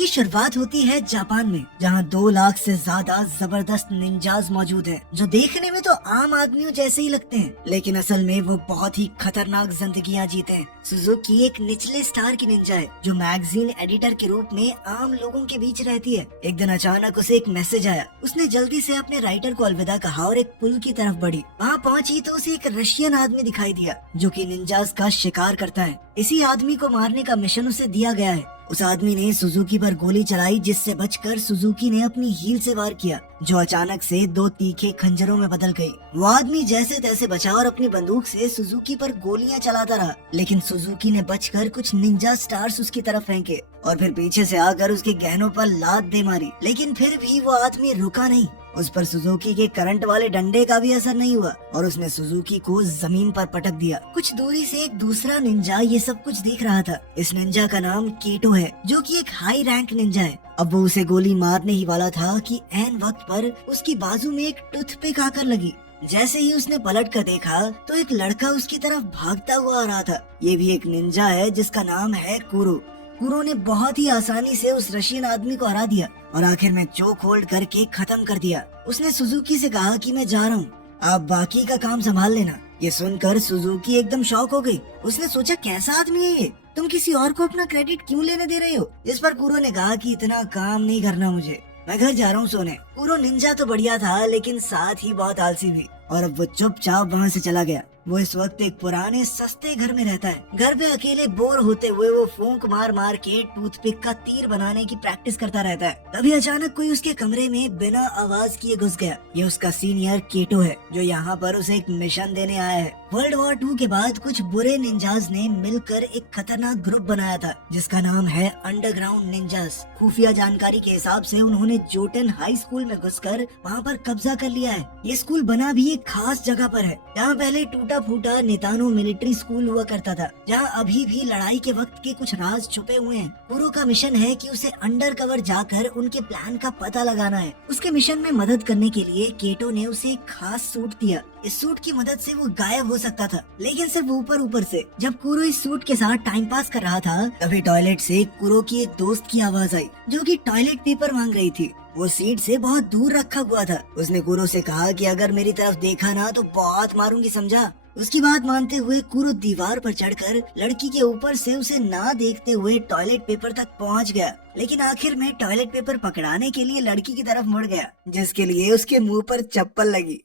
की शुरुआत होती है जापान में, जहाँ 2 लाख से ज्यादा जबरदस्त निंजाज मौजूद हैं, जो देखने में तो आम आदमियों जैसे ही लगते हैं, लेकिन असल में वो बहुत ही खतरनाक जिंदगियाँ जीते हैं। सुजुकी एक निचले स्टार की निंजा है, जो मैगजीन एडिटर के रूप में आम लोगों के बीच रहती है। एक दिन अचानक उसे एक मैसेज आया। उसने जल्दी से अपने राइटर को अलविदा कहा और एक पुल की तरफ बढ़ी। वहाँ पहुंची तो उसे एक रशियन आदमी दिखाई दिया, जो कि निंजास का शिकार करता है। इसी आदमी को मारने का मिशन उसे दिया गया है। उस आदमी ने सुजुकी पर गोली चलाई, जिससे बचकर सुजुकी ने अपनी हील से वार किया, जो अचानक से 2 तीखे खंजरों में बदल गई। वो आदमी जैसे तैसे बचा और अपनी बंदूक से सुजुकी पर गोलियां चलाता रहा, लेकिन सुजुकी ने बचकर कुछ निंजा स्टार्स उसकी तरफ फेंके और फिर पीछे से आकर उसके गहनों पर लात दे मारी। लेकिन फिर भी वो आदमी रुका नहीं। उस पर सुजुकी के करंट वाले डंडे का भी असर नहीं हुआ और उसने सुजुकी को जमीन पर पटक दिया। कुछ दूरी से एक दूसरा निंजा ये सब कुछ देख रहा था। इस निंजा का नाम केटो है, जो कि एक हाई रैंक निंजा है। अब वो उसे गोली मारने ही वाला था कि ऐन वक्त पर उसकी बाजू में एक टूथपिक आकर लगी। जैसे ही उसने पलट कर देखा तो एक लड़का उसकी तरफ भागता हुआ आ रहा था। ये भी एक निंजा है जिसका नाम है कुरो। कुरो ने बहुत ही आसानी से उस रशियन आदमी को हरा दिया और आखिर में चोक होल्ड करके खत्म कर दिया। उसने सुजुकी से कहा कि मैं जा रहा हूँ, आप बाकी का काम संभाल लेना। ये सुनकर सुजुकी एकदम शॉक हो गई। उसने सोचा, कैसा आदमी है ये? तुम किसी और को अपना क्रेडिट क्यों लेने दे रहे हो? इस पर कुरो ने कहा कि इतना काम नहीं करना मुझे, मैं घर जा रहा हूँ सोने। कुरो निंजा तो बढ़िया था, लेकिन साथ ही बहुत आलसी भी, और अब वो चुपचाप वहाँ से चला गया। वो इस वक्त एक पुराने सस्ते घर में रहता है। घर पे अकेले बोर होते हुए वो फूंक मार मार के टूथपिक का तीर बनाने की प्रैक्टिस करता रहता है। तभी अचानक कोई उसके कमरे में बिना आवाज किए घुस गया। ये उसका सीनियर केटो है, जो यहाँ पर उसे एक मिशन देने आया है। वर्ल्ड वॉर 2 के बाद कुछ बुरे निंजाज ने मिलकर एक खतरनाक ग्रुप बनाया था, जिसका नाम है अंडरग्राउंड निंजास। खुफिया जानकारी के हिसाब से उन्होंने जोटन हाई स्कूल में घुसकर वहाँ पर कब्जा कर लिया है। ये स्कूल बना भी एक खास जगह पर है, जहाँ पहले टूटा फूटा नेतानो मिलिट्री स्कूल हुआ करता था, जहाँ अभी भी लड़ाई के वक्त के कुछ राज छुपे हुए हैं। कुरो का मिशन है कि उसे अंडर कवर जाकर उनके प्लान का पता लगाना है। उसके मिशन में मदद करने के लिए केटो ने उसे एक खास सूट दिया। इस सूट की मदद से वो गायब हो सकता था, लेकिन सिर्फ ऊपर ऊपर से। जब कुरो इस सूट के साथ टाइम पास कर रहा था, तभी टॉयलेट से कुरो की एक दोस्त की आवाज आई, जो कि टॉयलेट पेपर मांग रही थी। वो सीट से बहुत दूर रखा हुआ था। उसने कुरो से कहा कि अगर मेरी तरफ देखा ना तो बहुत मारूंगी, समझा? उसकी बात मानते हुए कुरो दीवार पर चढ़कर लड़की के ऊपर से उसे ना देखते हुए टॉयलेट पेपर तक पहुंच गया, लेकिन आखिर में टॉयलेट पेपर पकड़ाने के लिए लड़की की तरफ मुड़ गया, जिसके लिए उसके मुंह पर चप्पल लगी।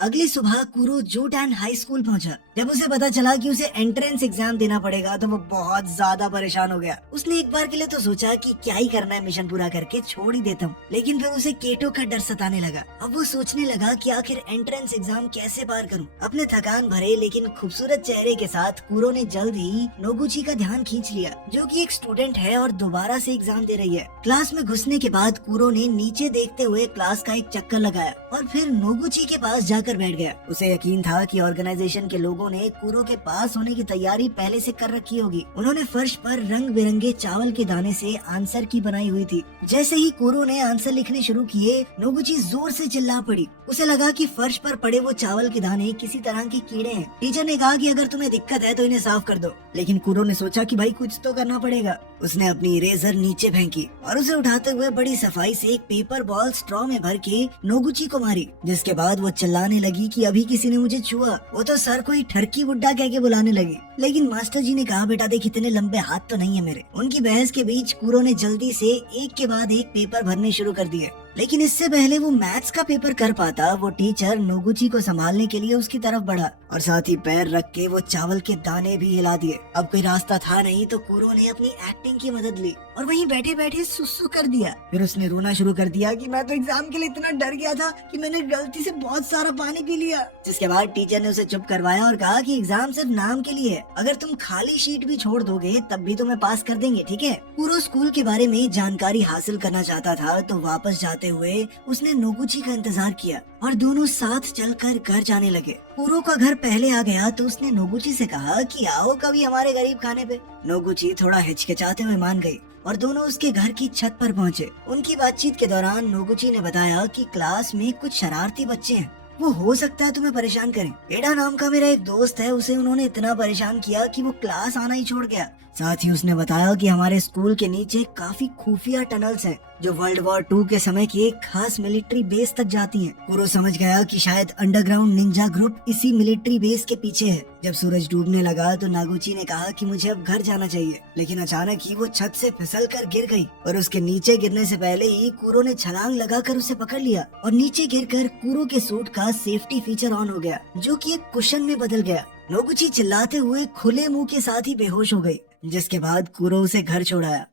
अगली सुबह कुरो जोटैन हाई स्कूल पहुंचा। जब उसे पता चला कि उसे एंट्रेंस एग्जाम देना पड़ेगा, तो वो बहुत ज्यादा परेशान हो गया। उसने एक बार के लिए तो सोचा कि क्या ही करना है, मिशन पूरा करके छोड़ ही देता हूँ, लेकिन फिर उसे केटो का डर सताने लगा। अब वो सोचने लगा कि आखिर एंट्रेंस एग्जाम कैसे पार करूँ। अपने थकान भरे लेकिन खूबसूरत चेहरे के साथ कुरो ने जल्द ही नोगुची का ध्यान खींच लिया, जो कि एक स्टूडेंट है और दोबारा से एग्जाम दे रही है। क्लास में घुसने के बाद कुरो ने नीचे देखते हुए क्लास का एक चक्कर लगाया और फिर नोगुची के पास जाकर बैठ गया। उसे यकीन था कि ऑर्गेनाइजेशन के लोगों ने कुरो के पास होने की तैयारी पहले से कर रखी होगी। उन्होंने फर्श पर रंग बिरंगे चावल के दाने से आंसर की बनाई हुई थी। जैसे ही कुरो ने आंसर लिखने शुरू किए, नोगुची जोर से चिल्ला पड़ी। उसे लगा कि फर्श पर पड़े वो चावल के दाने किसी तरह के कीड़े हैं। टीचर ने कहा कि अगर तुम्हें दिक्कत है तो इन्हें साफ कर दो, लेकिन कुरो ने सोचा कि भाई कुछ तो करना पड़ेगा। उसने अपनी इरेजर नीचे फेंकी और उसे उठाते हुए बड़ी सफाई से एक पेपर बॉल स्ट्रॉ में भर के नोगुची को मारी, जिसके बाद वो चिल्लाने लगी कि अभी किसी ने मुझे छुआ। वो तो सर को ही ठरकी बुड्ढा कह के बुलाने लगी, लेकिन मास्टर जी ने कहा, बेटा देख, इतने लंबे हाथ तो नहीं है मेरे। उनकी बहस के बीच कुरो ने जल्दी से एक के बाद एक पेपर भरने शुरू कर दिए, लेकिन इससे पहले वो मैथ्स का पेपर कर पाता, वो टीचर नोगुची को संभालने के लिए उसकी तरफ बढ़ा और साथ ही पैर रख के वो चावल के दाने भी हिला दिए। अब कोई रास्ता था नहीं तो कुरो ने अपनी एक्टिंग की मदद ली और वहीं बैठे बैठे सुसु कर दिया। फिर उसने रोना शुरू कर दिया कि मैं तो एग्जाम के लिए इतना डर गया था कि मैंने गलती से बहुत सारा पानी पी लिया। जिसके बाद टीचर ने उसे चुप करवाया और कहा कि एग्जाम सिर्फ नाम के लिए है, अगर तुम खाली शीट भी छोड़ दोगे तब भी तुम्हें पास कर देंगे, ठीक है? कुरो स्कूल के बारे में जानकारी हासिल करना चाहता था, तो वापस जाते हुए उसने नोगुची का इंतजार किया और दोनों साथ चलकर घर जाने लगे। कुरो का घर पहले आ गया तो उसने नोगुची से कहा कि आओ कभी हमारे गरीब खाने पे। नोगुची थोड़ा हिचकिचाते हुए मान गई और दोनों उसके घर की छत पर पहुंचे। उनकी बातचीत के दौरान नोगुची ने बताया कि क्लास में कुछ शरारती बच्चे हैं। वो हो सकता है तुम्हें परेशान करें। एडा नाम का मेरा एक दोस्त है, उसे उन्होंने इतना परेशान किया कि वो क्लास आना ही छोड़ गया। साथ ही उसने बताया कि हमारे स्कूल के नीचे काफी खुफिया टनल्स हैं जो वर्ल्ड वॉर 2 के समय के एक खास मिलिट्री बेस तक जाती हैं। कुरो समझ गया कि शायद अंडरग्राउंड निंजा ग्रुप इसी मिलिट्री बेस के पीछे है। जब सूरज डूबने लगा तो नागुची ने कहा कि मुझे अब घर जाना चाहिए, लेकिन अचानक ही वो छत से फिसल कर गिर गई और उसके नीचे गिरने से पहले ही कुरो ने छलांग लगाकर उसे पकड़ लिया और नीचे गिरकर कुरो के सूट का सेफ्टी फीचर ऑन हो गया, जो कि एक कुशन में बदल गया। नोगुची चिल्लाते हुए खुले मुंह के साथ ही बेहोश हो गई, जिसके बाद कुरो उसे घर छोड़ाया।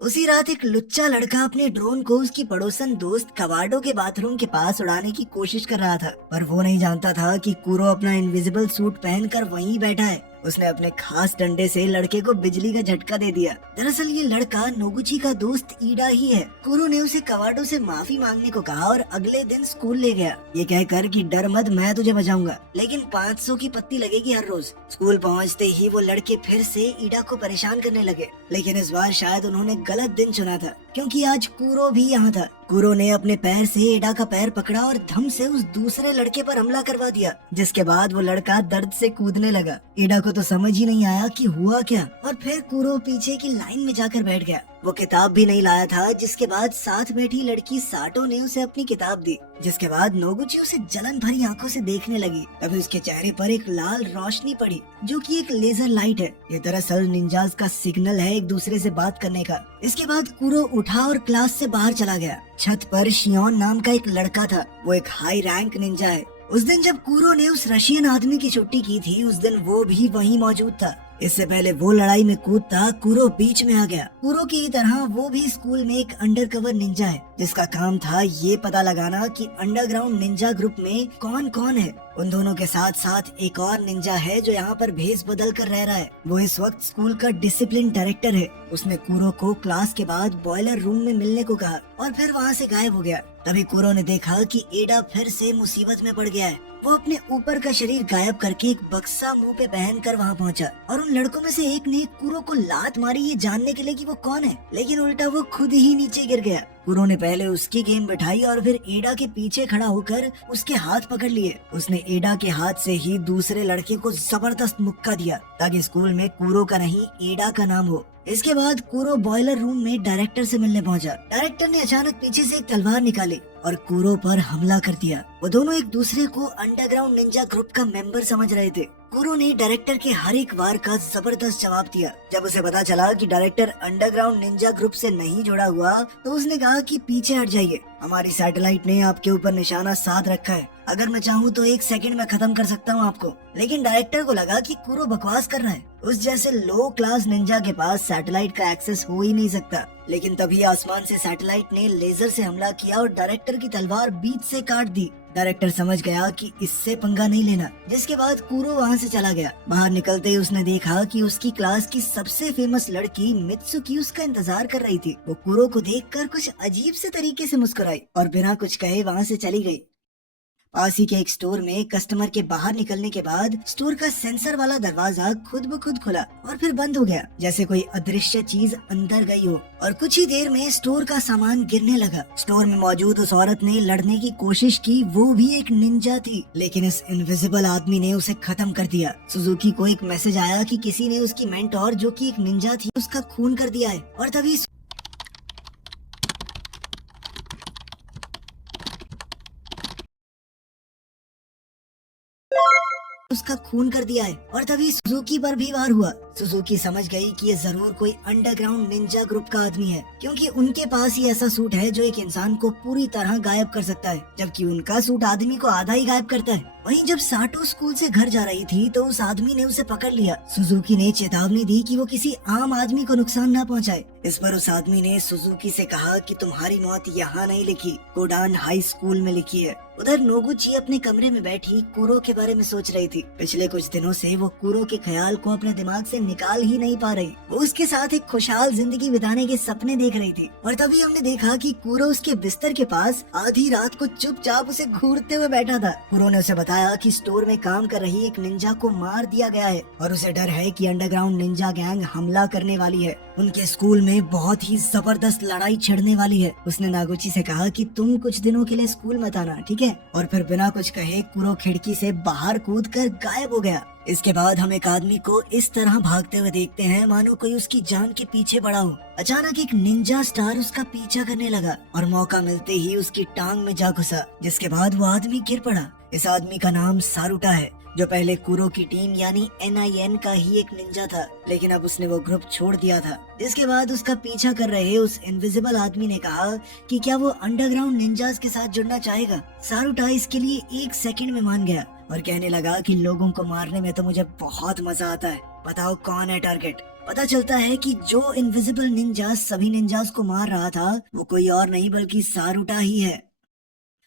उसी रात एक लुच्चा लड़का अपने ड्रोन को उसकी पड़ोसन दोस्त कवाडो के बाथरूम के पास उड़ाने की कोशिश कर रहा था, पर वो नहीं जानता था कि कुरो अपना इनविजिबल सूट पहनकर वहीं बैठा है। उसने अपने खास डंडे से लड़के को बिजली का झटका दे दिया। दरअसल ये लड़का नोगुची का दोस्त ईडा ही है। कुरो ने उसे कवाडो से माफी मांगने को कहा और अगले दिन स्कूल ले गया, ये कहकर कि डर मत, मैं तुझे बचाऊंगा, लेकिन 500 की पत्ती लगेगी हर रोज। स्कूल पहुंचते ही वो लड़के फिर से ईडा को परेशान करने लगे, लेकिन इस बार शायद उन्होंने गलत दिन चुना था, क्योंकि आज कुरो भी यहाँ था। कुरो ने अपने पैर से ईडा का पैर पकड़ा और धम से उस दूसरे लड़के पर हमला करवा दिया, जिसके बाद वो लड़का दर्द से कूदने लगा। ईडा को तो समझ ही नहीं आया कि हुआ क्या, और फिर कुरो पीछे की लाइन में जाकर बैठ गया। वो किताब भी नहीं लाया था, जिसके बाद साथ बैठी लड़की साटो ने उसे अपनी किताब दी, जिसके बाद नोगुची उसे जलन भरी आंखों से देखने लगी। तभी उसके चेहरे पर एक लाल रोशनी पड़ी, जो कि एक लेजर लाइट है। ये दरअसल निंजास का सिग्नल है एक दूसरे से बात करने का। इसके बाद कुरो उठा और क्लास से बाहर चला गया। छत पर शियोन नाम का एक लड़का था, वो एक हाई रैंक निंजा है। उस दिन जब कुरो ने उस रशियन आदमी की छुट्टी की थी, उस दिन वो भी वहीं मौजूद था। इससे पहले वो लड़ाई में कूदता कुरो बीच में आ गया। कुरो की तरह वो भी स्कूल में एक अंडरकवर निंजा है, जिसका काम था ये पता लगाना कि अंडरग्राउंड निंजा ग्रुप में कौन कौन है। उन दोनों के साथ साथ एक और निंजा है जो यहाँ पर भेस बदल कर रह रहा है। वो इस वक्त स्कूल का डिसिप्लिन डायरेक्टर है। उसने कुरो को क्लास के बाद बॉयलर रूम में मिलने को कहा और फिर वहाँ से गायब हो गया। तभी कुरो ने देखा कि एडा फिर से मुसीबत में पड़ गया है। वो अपने ऊपर का शरीर गायब करके एक बक्सा मुंह पे पहनकर वहाँ पहुँचा और उन लड़कों में से एक ने कुरो को लात मारी ये जानने के लिए कि वो कौन है, लेकिन उल्टा वो खुद ही नीचे गिर गया। कुरो ने पहले उसकी गेम बिठाई और फिर एडा के पीछे खड़ा होकर उसके हाथ पकड़ लिए। उसने एडा के हाथ से ही दूसरे लड़के को जबरदस्त मुक्का दिया ताकि स्कूल में कुरो का नहीं एडा का नाम हो। इसके बाद कुरो बॉयलर रूम में डायरेक्टर से मिलने पहुंचा। डायरेक्टर ने अचानक पीछे से एक तलवार निकाली और कुरो पर हमला कर दिया। वो दोनों एक दूसरे को अंडरग्राउंड निंजा ग्रुप का मेंबर समझ रहे थे। कुरो ने डायरेक्टर के हर एक वार का जबरदस्त जवाब दिया। जब उसे पता चला कि डायरेक्टर अंडरग्राउंड निंजा ग्रुप से नहीं जुड़ा हुआ, तो उसने कहा कि पीछे हट जाइए, हमारी सैटेलाइट ने आपके ऊपर निशाना साध रखा है, अगर मैं चाहूँ तो 1 सेकंड में खत्म कर सकता हूँ आपको। लेकिन डायरेक्टर को लगा कि कुरो बकवास कर रहा है, उस जैसे लो क्लास निंजा के पास सैटेलाइट का एक्सेस हो ही नहीं सकता। लेकिन तभी आसमान से सैटेलाइट ने लेजर से हमला किया और डायरेक्टर की तलवार बीच से काट दी। डायरेक्टर समझ गया कि इससे पंगा नहीं लेना, जिसके बाद कुरो वहाँ से चला गया। बाहर निकलते ही उसने देखा कि उसकी क्लास की सबसे फेमस लड़की मित्सुकी उसका इंतजार कर रही थी। वो कुरो को देखकर कुछ अजीब से तरीके से मुस्कुराई और बिना कुछ कहे वहाँ से चली गई। पास ही के एक स्टोर में कस्टमर के बाहर निकलने के बाद स्टोर का सेंसर वाला दरवाजा खुद ब खुद खुला और फिर बंद हो गया, जैसे कोई अदृश्य चीज अंदर गई हो। और कुछ ही देर में स्टोर का सामान गिरने लगा। स्टोर में मौजूद उस औरत ने लड़ने की कोशिश की, वो भी एक निंजा थी, लेकिन इस इनविजिबल आदमी ने उसे खत्म कर दिया। सुजुकी को एक मैसेज आया कि किसी ने उसकी मेंटोर जो कि एक निंजा थी उसका खून कर दिया है, और तभी उसका खून कर दिया है। और तभी सुजुकी पर भी वार हुआ। सुजुकी समझ गई कि ये जरूर कोई अंडरग्राउंड निंजा ग्रुप का आदमी है, क्योंकि उनके पास ही ऐसा सूट है जो एक इंसान को पूरी तरह गायब कर सकता है, जबकि उनका सूट आदमी को आधा ही गायब करता है। वहीं जब साटो स्कूल से घर जा रही थी तो उस आदमी ने उसे पकड़ लिया। सुजुकी ने चेतावनी दी कि वो किसी आम आदमी को नुकसान न पहुंचाए। इस पर उस आदमी ने सुजुकी से कहा कि तुम्हारी मौत यहाँ नहीं लिखी, कोडान हाई स्कूल में लिखी है। उधर नोगुची अपने कमरे में बैठी कुरो के बारे में सोच रही थी। पिछले कुछ दिनों से वो कुरो के ख्याल को अपने दिमाग से निकाल ही नहीं पा रही। वो उसके साथ एक खुशहाल जिंदगी बिताने के सपने देख रही थी। और तभी हमने देखा कि कुरो उसके बिस्तर के पास आधी रात को चुपचाप उसे घूरते हुए बैठा था। कुरो ने उसे बताया बताया कि स्टोर में काम कर रही एक निंजा को मार दिया गया है और उसे डर है कि अंडरग्राउंड निंजा गैंग हमला करने वाली है। उनके स्कूल में बहुत ही जबरदस्त लड़ाई छिड़ने वाली है। उसने नागुची से कहा कि तुम कुछ दिनों के लिए स्कूल मत आना, ठीक है? और फिर बिना कुछ कहे कुरो खिड़की से बाहर कूद कर गायब हो गया। इसके बाद हम एक आदमी को इस तरह भागते हुए देखते हैं मानो कोई उसकी जान के पीछे पड़ा हो। अचानक एक निंजा स्टार उसका पीछा करने लगा और मौका मिलते ही उसकी टांग में जा घुसा, जिसके बाद वो आदमी गिर पड़ा। इस आदमी का नाम सारुटा है, जो पहले कुरो की टीम यानी NIN का ही एक निंजा था, लेकिन अब उसने वो ग्रुप छोड़ दिया था। इसके बाद उसका पीछा कर रहे उस इनविजिबल आदमी ने कहा कि क्या वो अंडरग्राउंड निंजास के साथ जुड़ना चाहेगा। सारुटा इसके लिए 1 सेकंड में मान गया और कहने लगा कि लोगों को मारने में तो मुझे बहुत मजा आता है, बताओ कौन है टारगेट। पता चलता है कि जो इनविजिबल निंजा सभी निंजास को मार रहा था वो कोई और नहीं बल्कि सारुटा ही है।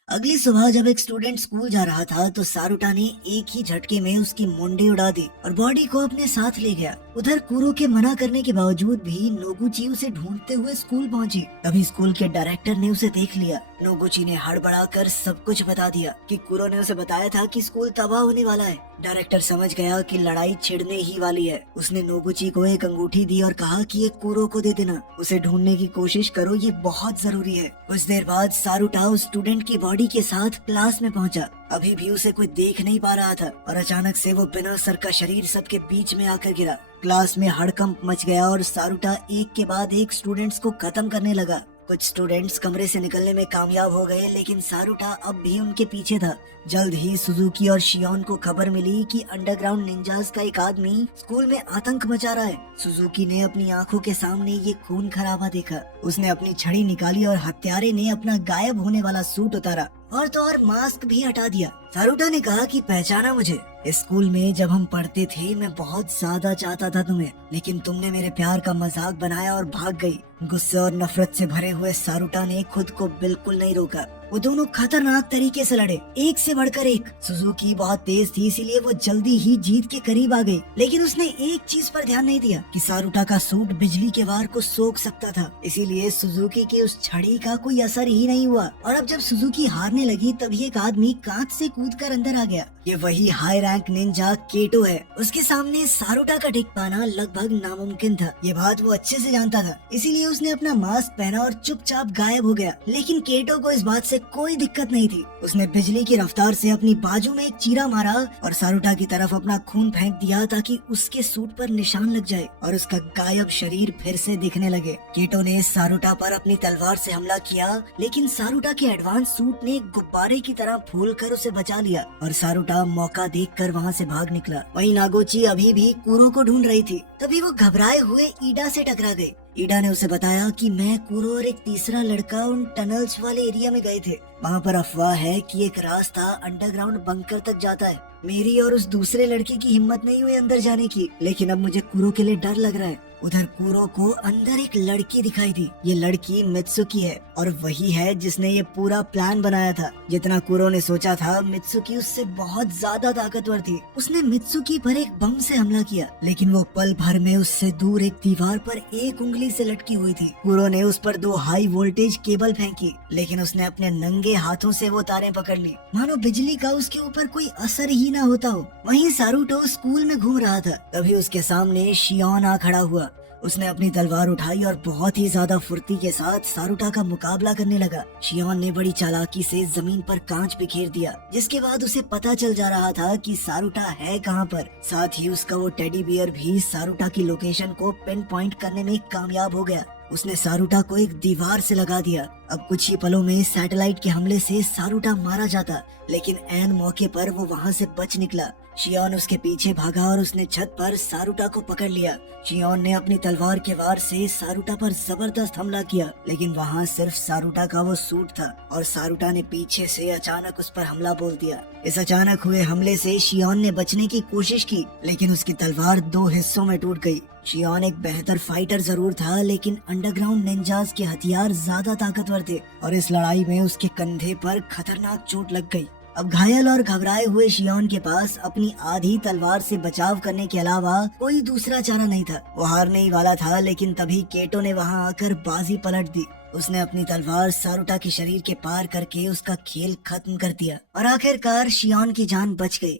अगली सुबह जब एक स्टूडेंट स्कूल जा रहा था तो सारुटा ने एक ही झटके में उसकी मुंडी उड़ा दी और बॉडी को अपने साथ ले गया। उधर कुरो के मना करने के बावजूद भी नोगुची उसे ढूंढते हुए स्कूल पहुंची। तभी स्कूल के डायरेक्टर ने उसे देख लिया। नोगुची ने हड़बड़ाकर सब कुछ बता दिया कि कुरो ने उसे बताया था कि स्कूल तबाह होने वाला है। डायरेक्टर समझ गया कि लड़ाई छिड़ने ही वाली है। उसने नोगुची को एक अंगूठी दी और कहा कि ये कुरो को दे देना, उसे ढूंढने की कोशिश करो, ये बहुत जरूरी है। कुछ देर बाद सारुटा उस स्टूडेंट की बॉडी के साथ क्लास में पहुंचा। अभी भी उसे कोई देख नहीं पा रहा था और अचानक से वो बिना सर का शरीर सबके बीच में आकर गिरा। क्लास में हड़कंप मच गया और सारुटा एक के बाद एक स्टूडेंट्स को खत्म करने लगा। कुछ स्टूडेंट्स कमरे से निकलने में कामयाब हो गए, लेकिन सारुटा अब भी उनके पीछे था। जल्द ही सुजुकी और शियोन को खबर मिली कि अंडरग्राउंड निंजास का एक आदमी स्कूल में आतंक मचा रहा है। सुजुकी ने अपनी आंखों के सामने ये खून खराबा देखा। उसने अपनी छड़ी निकाली और हत्यारे ने अपना गायब होने वाला सूट उतारा और तो और मास्क भी हटा दिया। सारुटा ने कहा कि पहचाना मुझे? इस स्कूल में जब हम पढ़ते थे मैं बहुत ज्यादा चाहता था तुम्हें, लेकिन तुमने मेरे प्यार का मजाक बनाया और भाग गई। गुस्से और नफरत से भरे हुए सारुटा ने खुद को बिल्कुल नहीं रोका। वो दोनों खतरनाक तरीके से लड़े, एक से बढ़कर एक। सुजुकी बहुत तेज थी, इसीलिए वो जल्दी ही जीत के करीब आ गई, लेकिन उसने एक चीज पर ध्यान नहीं दिया कि सारुटा का सूट बिजली के वार को सोख सकता था। इसीलिए सुजुकी की उस छड़ी का कोई असर ही नहीं हुआ। और अब जब सुजुकी हारने लगी तभी एक आदमी कांच से कूदकर अंदर आ गया। ये वही हाई रैंक निंजा केटो है। उसके सामने सारुटा का टिक पाना लगभग नामुमकिन था। ये बात वो अच्छे से जानता था, इसीलिए उसने अपना मास्क पहना और चुपचाप गायब हो गया। लेकिन केटो को इस बात से कोई दिक्कत नहीं थी। उसने बिजली की रफ्तार से अपनी बाजू में एक चीरा मारा और सारुटा की तरफ अपना खून फेंक दिया ताकि उसके सूट पर निशान लग जाए और उसका गायब शरीर फिर से दिखने लगे। केटो ने सारुटा पर अपनी तलवार से हमला किया, लेकिन सारुटा के एडवांस सूट ने गुब्बारे की तरह फूलकर उसे बचा लिया और सारुटा मौका देखकर वहाँ से भाग निकला। वहीं नागोची अभी भी कुरो को ढूंढ रही थी। तभी वो घबराए हुए ईडा से टकरा गई। ईडा ने उसे बताया कि मैं, कुरो और एक तीसरा लड़का उन टनल्स वाले एरिया में गए थे। वहाँ पर अफवाह है कि एक रास्ता अंडरग्राउंड बंकर तक जाता है। मेरी और उस दूसरे लड़के की हिम्मत नहीं हुई अंदर जाने की, लेकिन अब मुझे कुरो के लिए डर लग रहा है। उधर कुरो को अंदर एक लड़की दिखाई दी। ये लड़की मित्सुकी है और वही है जिसने ये पूरा प्लान बनाया था। जितना कुरो ने सोचा था, मित्सुकी उससे बहुत ज्यादा ताकतवर थी। उसने मित्सुकी पर एक बम से हमला किया, लेकिन वो पल भर में उससे दूर एक दीवार पर एक उंगली से लटकी हुई थी। कुरो ने उस पर 2 हाई वोल्टेज केबल फेंकी, लेकिन उसने अपने नंगे हाथों से वो तारें पकड़ ली, मानो बिजली का उसके ऊपर कोई असर ही ना होता हो। वहीं सारुटो स्कूल में घूम रहा था। तभी उसके सामने शियोन आ खड़ा हुआ। उसने अपनी तलवार उठाई और बहुत ही ज्यादा फुर्ती के साथ सारुटा का मुकाबला करने लगा। शियोन ने बड़ी चालाकी से जमीन पर कांच बिखेर दिया, जिसके बाद उसे पता चल जा रहा था कि सारुटा है कहाँ पर। साथ ही उसका वो टेडी बियर भी सारुटा की लोकेशन को पिन पॉइंट करने में कामयाब हो गया। उसने सारुटा को एक दीवार से लगा दिया। अब कुछ ही पलों में सैटेलाइट के हमले से सारुटा मारा जाता, लेकिन ऐन मौके पर वो वहाँ से बच निकला। शियोन उसके पीछे भागा और उसने छत पर सारुटा को पकड़ लिया। शियोन ने अपनी तलवार के वार से सारुटा पर जबरदस्त हमला किया, लेकिन वहाँ सिर्फ सारुटा का वो सूट था और सारुटा ने पीछे से अचानक उस पर हमला बोल दिया। इस अचानक हुए हमले से शियोन ने बचने की कोशिश की, लेकिन उसकी तलवार 2 हिस्सों में टूट गई। शियोन एक बेहतर फाइटर जरूर था, लेकिन अंडरग्राउंड निंजास के हथियार ज्यादा ताकतवर थे और इस लड़ाई में उसके कंधे पर खतरनाक चोट लग गई। अब घायल और घबराए हुए शियोन के पास अपनी आधी तलवार से बचाव करने के अलावा कोई दूसरा चारा नहीं था। वो हारने ही वाला था, लेकिन तभी केटो ने वहाँ आकर बाजी पलट दी। उसने अपनी तलवार सारुटा के शरीर के पार करके उसका खेल खत्म कर दिया और आखिरकार शियोन की जान बच गई।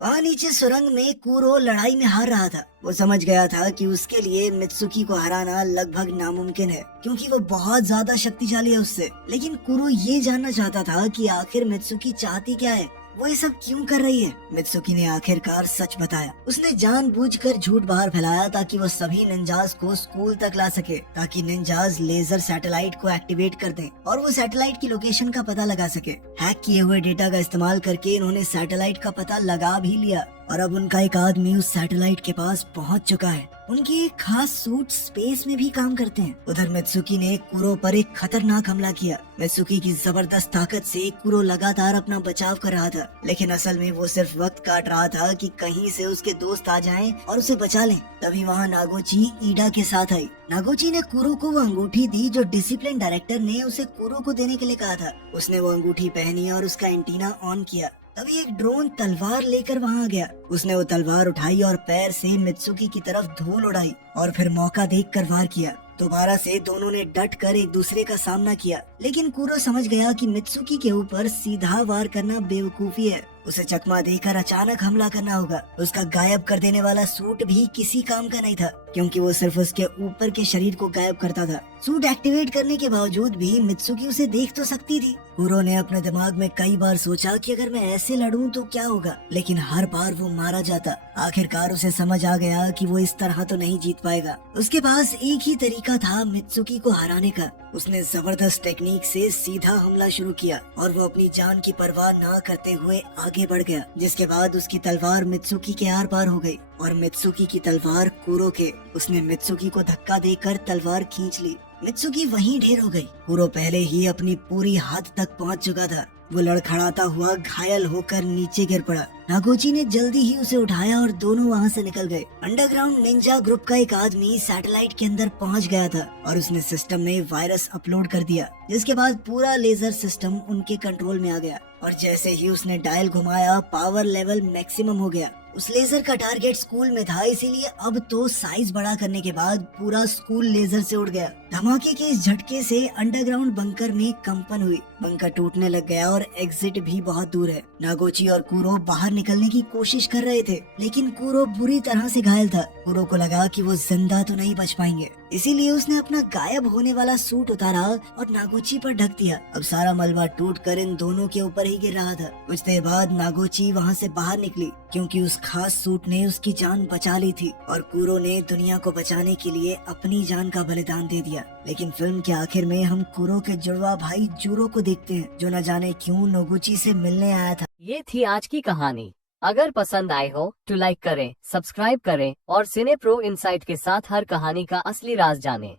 वहाँ नीचे सुरंग में कूरो लड़ाई में हार रहा था। वो समझ गया था कि उसके लिए मित्सुकी को हराना लगभग नामुमकिन है, क्योंकि वो बहुत ज्यादा शक्तिशाली है उससे। लेकिन कूरो ये जानना चाहता था कि आखिर मित्सुकी चाहती क्या है, वो ये सब क्यों कर रही है। मित्सुकी ने आखिरकार सच बताया। उसने जानबूझकर झूठ बाहर फैलाया ताकि वो सभी निंजास को स्कूल तक ला सके, ताकि निंजास लेजर सैटेलाइट को एक्टिवेट कर दें और वो सैटेलाइट की लोकेशन का पता लगा सके। हैक किए हुए डेटा का इस्तेमाल करके इन्होंने सैटेलाइट का पता लगा भी लिया और अब उनका एक आदमी उस सैटेलाइट के पास पहुंच चुका है। उनकी एक खास सूट स्पेस में भी काम करते हैं। उधर मित्सुकी ने कुरो पर एक खतरनाक हमला किया। मित्सुकी की जबरदस्त ताकत से कुरो लगातार अपना बचाव कर रहा था, लेकिन असल में वो सिर्फ वक्त काट रहा था कि कहीं से उसके दोस्त आ जाएं और उसे बचा लें। तभी वहाँ नागोची ईडा के साथ आई। नागोची ने कुरो को वो अंगूठी दी जो डिसिप्लिन डायरेक्टर ने उसे कुरो को देने के लिए कहा था। उसने वो अंगूठी पहनी और उसका एंटीना ऑन किया। तभी एक ड्रोन तलवार लेकर वहाँ आ गया। उसने वो तलवार उठाई और पैर से मित्सुकी की तरफ धूल उड़ाई और फिर मौका देखकर वार किया। दोबारा से दोनों ने डट कर एक दूसरे का सामना किया, लेकिन कुरो समझ गया कि मित्सुकी के ऊपर सीधा वार करना बेवकूफी है। उसे चकमा देकर अचानक हमला करना होगा। उसका गायब कर देने वाला सूट भी किसी काम का नहीं था, क्योंकि वो सिर्फ उसके ऊपर के शरीर को गायब करता था। सूट एक्टिवेट करने के बावजूद भी मित्सुकी उसे देख तो सकती थी। कुरो ने अपने दिमाग में कई बार सोचा कि अगर मैं ऐसे लड़ूं तो क्या होगा, लेकिन हर बार वो मारा जाता। आखिरकार उसे समझ आ गया कि वो इस तरह तो नहीं जीत पाएगा। उसके पास एक ही तरीका था मित्सुकी को हराने का। उसने जबरदस्त टेक्निक से सीधा हमला शुरू किया और वो अपनी जान की परवाह न करते हुए आगे बढ़ गया, जिसके बाद उसकी तलवार मित्सुकी के आर पार हो गई और मित्सुकी की तलवार कुरो के। उसने मित्सुकी को धक्का देकर तलवार खींच ली। मित्सुकी वहीं ढेर हो गई। कुरो पहले ही अपनी पूरी हद तक पहुंच चुका था। वो लड़खड़ाता हुआ घायल होकर नीचे गिर पड़ा। नागोची ने जल्दी ही उसे उठाया और दोनों वहाँ से निकल गए। अंडरग्राउंड निंजा ग्रुप का एक आदमी सैटेलाइट के अंदर पहुँच गया था और उसने सिस्टम में वायरस अपलोड कर दिया, जिसके बाद पूरा लेजर सिस्टम उनके कंट्रोल में आ गया और जैसे ही उसने डायल घुमाया पावर लेवल मैक्सिमम हो गया। उस लेजर का टारगेट स्कूल में था, इसीलिए अब तो साइज बड़ा करने के बाद पूरा स्कूल लेजर से उड़ गया। धमाके के इस झटके से अंडरग्राउंड बंकर में कंपन हुई। बंकर टूटने लग गया और एग्जिट भी बहुत दूर है। नागोची और कुरो बाहर निकलने की कोशिश कर रहे थे, लेकिन कुरो बुरी तरह से घायल था। कुरो को लगा कि वो जिंदा तो नहीं बच पाएंगे, इसीलिए उसने अपना गायब होने वाला सूट उतारा और नागोची पर ढक दिया। अब सारा मलबा टूटकर इन दोनों के ऊपर ही गिर रहा था। कुछ देर बाद नागोची वहाँ से बाहर निकली, क्योंकि उस खास सूट ने उसकी जान बचा ली थी और कुरो ने दुनिया को बचाने के लिए अपनी जान का बलिदान दे दिया। लेकिन फिल्म के आखिर में हम कुरो के जुड़वा भाई जूरो को देखते हैं, जो न जाने क्यों नोगुची से मिलने आया था। ये थी आज की कहानी। अगर पसंद आए हो तो लाइक करें, सब्सक्राइब करें और सिने प्रो इनसाइट के साथ हर कहानी का असली राज जानें।